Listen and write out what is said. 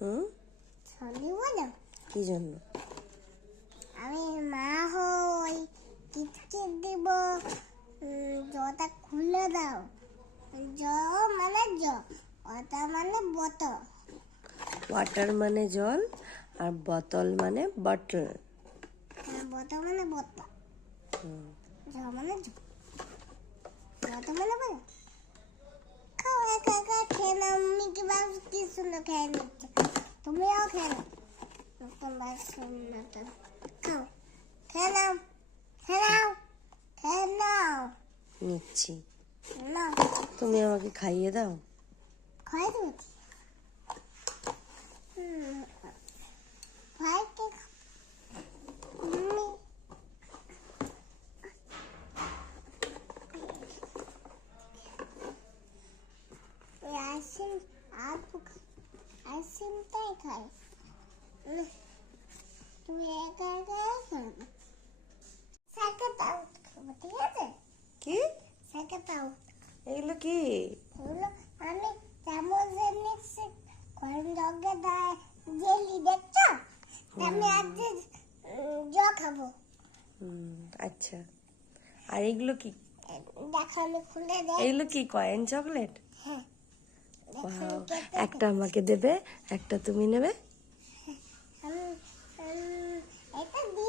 হুম, sorry বলো। কি জন্য? আমি মা হই, কিটকিট দিব, জটা খুলে দাও। জ মানে জ, ওটা মানে বোতল। ওয়াটার মানে জল, আর বোতল মানে বটল। বোতল মানে বোতল, হুম, জ মানে জ, জটা মানে বলো। খাও, একা একা খেয়ে নাও। মিকি মাউস কি সুন্দর খেয়ে নিচ্ছে, তুমিও খেয়ে নাও। তোমার সুন্দর খাও, খেয়ে নাও, খেয়ে নাও, খেয়ে নাও। নিচ্ছি। নাও, তুমি আমাকে খাইয়ে দাও। খাই তুমি। ভাই কে আইসিম আপু আইসিমটাই খাই। তুমি একা একা খাবে। সাইকেল আউট খাবো, ঠিক আছে? কি? সাইকেল আউট এগুলো কি? হলো। আমি চামচের নিচে কোন জগে দেয় জেলি দেখছো? আমি আজ জ খাবো। আচ্ছা। আর এগুলো কি? দেখো আমি খুলে দেখ। এগুলো কি, কয়েন চকলেট? হ্যাঁ, দেখো আমি ওয়াও, কেটে একটা আমাকে দেবে, একটা তুমি নেবে। আমি এটা